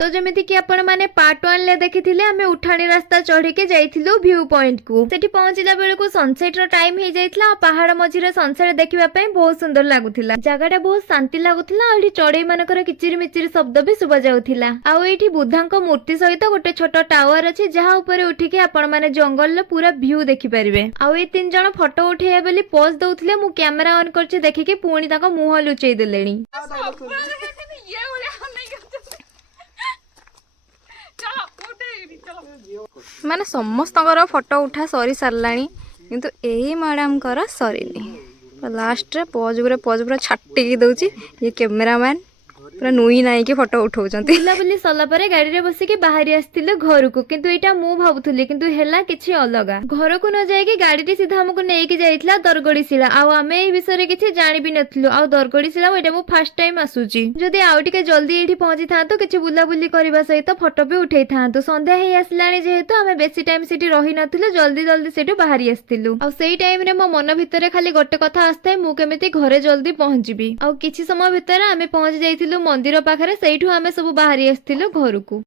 तो जमिति कि आपण माने पार्ट 1 ले देखिथिले आमे उठाणी रास्ता चढ़ी के जाइथिलु व्यू पॉइंट को। सेठी पहुंचिला बेले को सनसेट रो टाइम हे जाइतला। पहाड़ मझिरे सनसेट देखिबा पई बहुत सुंदर लागुथिला। जगाटा बहुत शांति लागुथिला। एठी चढ़ई मानकर किचिर मिचिर शब्द भी सुबा जाउथिला। आ एठी बुद्धांक मूर्ति सहित गोटे छोट टावर अछि जहा ऊपर उठी के आपण माने जंगल रो पूरा व्यू देखि परिबे। आ ए तीन जण फोटो उठेया बेली पोज दउथिले। मु कैमरा ऑन करछि देखि के पुणी ताको मुह लुचेई देलेनी। माने समस्त फोटो उठा सरी साराणी किंतु यही मैडम कर सरीनी। लास्ट रे पोज पूरा छाटिकी दउची ये कैमरामैन पूरा नुई नाई के फोटो उठाउचंती। बुलाबुली सरला परे गाड़ी रे बसी के बाहरी आस्तिले घर को। किंतु एटा मु भाबुथुली किंतु हेला किछि अलगा। घर को न जाय के गाड़ी रे सीधा हमको नेई के जाइतला दरगड़ी शिला। आ आमे ए विषय रे किछि जानि भी नथलु। आ दरगड़ी शिला एटा मु फर्स्ट टाइम आसुची। जदी आउ टिके जल्दी एठी पहुंची थांतो किछि बुलाबुली करबा सहित फोटो भी उठै थांतो। संध्या हे आसलाणी जेहेतु आमे बेसी टाइम सिटी रही नथलु। जल्दी जल्दी सेटु बाहरी आस्तिलु। आ सेई टाइम रे मो मन भितरे खाली गोटे कथा आस्ताय मु केमिति घरे जल्दी पहुंचबी। आ किछि समय भितरे आमे पहुंची जाइथिलु मंदिर पाखरे। सेठू आमे सब बाहरी आस्तिलु घर को।